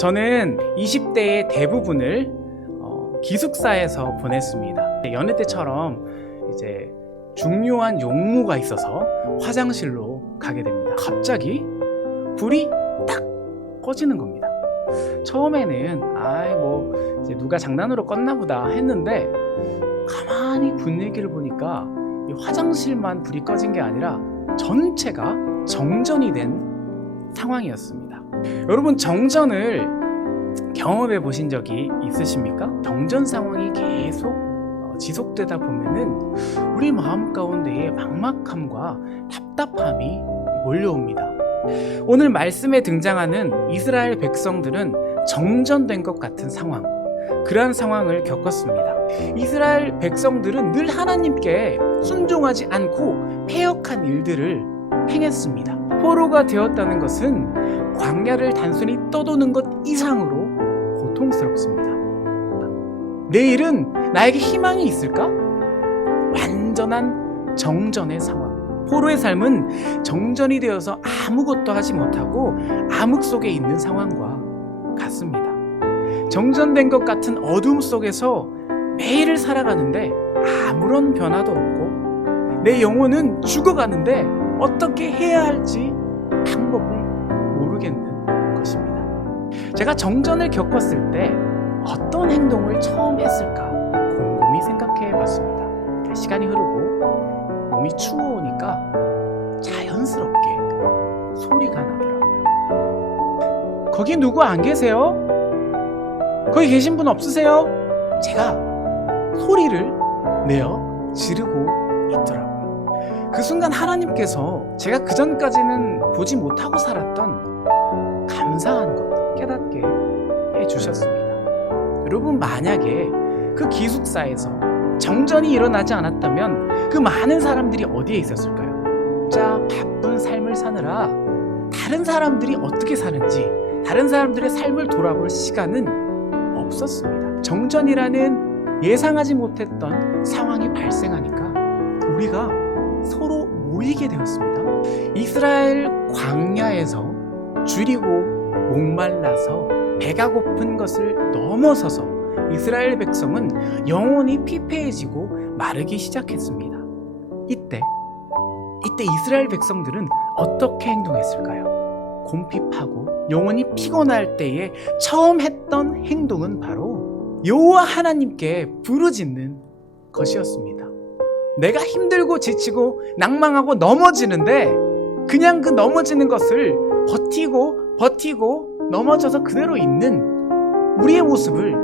저는 20대의 대부분을 기숙사에서 보냈습니다. 여느 때처럼 이제 중요한 용무가 있어서 화장실로 가게 됩니다. 갑자기 불이 딱 꺼지는 겁니다. 처음에는 이제 누가 장난으로 껐나 보다 했는데 가만히 분위기를 보니까 이 화장실만 불이 꺼진 게 아니라 전체가 정전이 된 상황이었습니다. 여러분, 정전을 경험해 보신 적이 있으십니까? 정전 상황이 계속 지속되다 보면은 우리 마음 가운데에 막막함과 답답함이 몰려옵니다. 오늘 말씀에 등장하는 이스라엘 백성들은 정전된 것 같은 상황, 그러한 상황을 겪었습니다. 이스라엘 백성들은 늘 하나님께 순종하지 않고 패역한 일들을 행했습니다. 포로가 되었다는 것은 광야를 단순히 떠도는 것 이상으로 고통스럽습니다. 내일은 나에게 희망이 있을까? 완전한 정전의 상황. 포로의 삶은 정전이 되어서 아무것도 하지 못하고 암흑 속에 있는 상황과 같습니다. 정전된 것 같은 어둠 속에서 매일을 살아가는데 아무런 변화도 없고 내 영혼은 죽어가는데 어떻게 해야 할지 방법을 모르겠는 것입니다. 제가 정전을 겪었을 때 어떤 행동을 처음 했을까 곰곰이 생각해 봤습니다. 시간이 흐르고 몸이 추워오니까 자연스럽게 소리가 나더라고요. 거기 누구 안 계세요? 거기 계신 분 없으세요? 제가 소리를 내어 지르고 있더라고요. 그 순간 하나님께서 제가 그전까지는 보지 못하고 살았던 감사한 것 깨닫게 해주셨습니다. 여러분, 만약에 그 기숙사에서 정전이 일어나지 않았다면 그 많은 사람들이 어디에 있었을까요? 진짜 바쁜 삶을 사느라 다른 사람들이 어떻게 사는지, 다른 사람들의 삶을 돌아볼 시간은 없었습니다. 정전이라는 예상하지 못했던 상황이 발생하니까 우리가 서로 모이게 되었습니다. 이스라엘 광야에서 줄이고 목말라서 배가 고픈 것을 넘어서서 이스라엘 백성은 영혼이 피폐해지고 마르기 시작했습니다. 이때 이스라엘 백성들은 어떻게 행동했을까요? 곰핍하고 영혼이 피곤할 때에 처음 했던 행동은 바로 여호와 하나님께 부르짖는 것이었습니다. 내가 힘들고 지치고 낭망하고 넘어지는데 그냥 그 넘어지는 것을 버티고 넘어져서 그대로 있는 우리의 모습을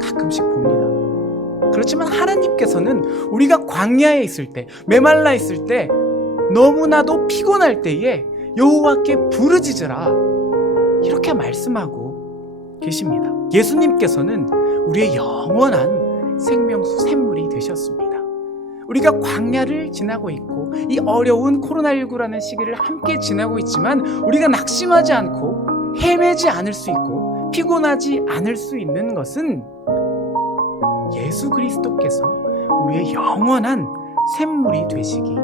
가끔씩 봅니다. 그렇지만 하나님께서는 우리가 광야에 있을 때, 메말라 있을 때, 너무나도 피곤할 때에 여호와께 부르짖으라 이렇게 말씀하고 계십니다. 예수님께서는 우리의 영원한 생명수 샘물이 되셨습니다. 우리가 광야를 지나고 있고 이 어려운 코로나19라는 시기를 함께 지나고 있지만 우리가 낙심하지 않고 헤매지 않을 수 있고 피곤하지 않을 수 있는 것은 예수 그리스도께서 우리의 영원한 샘물이 되시기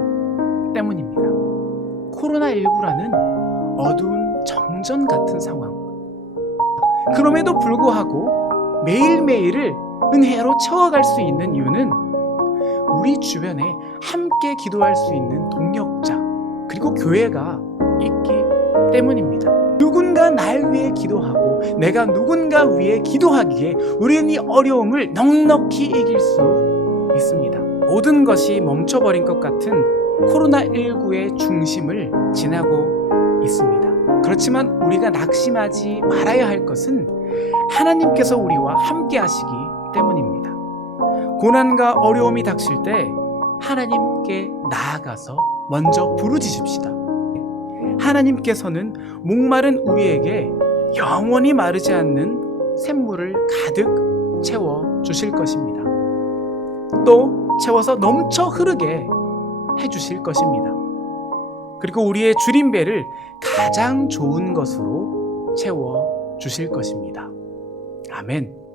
때문입니다. 코로나19라는 어두운 정전 같은 상황, 그럼에도 불구하고 매일매일을 은혜로 채워갈 수 있는 이유는 우리 주변에 함께 기도할 수 있는 동역자 그리고 교회가 있기 때문입니다. 누군가 날 위해 기도하고 내가 누군가 위해 기도하기에 우리는 이 어려움을 넉넉히 이길 수 있습니다. 모든 것이 멈춰버린 것 같은 코로나19의 중심을 지나고 있습니다. 그렇지만 우리가 낙심하지 말아야 할 것은 하나님께서 우리와 함께 하시기 때문입니다. 고난과 어려움이 닥칠 때 하나님께 나아가서 먼저 부르짖읍시다. 하나님께서는 목마른 우리에게 영원히 마르지 않는 샘물을 가득 채워 주실 것입니다. 또 채워서 넘쳐 흐르게 해주실 것입니다. 그리고 우리의 줄인 배를 가장 좋은 것으로 채워 주실 것입니다. 아멘.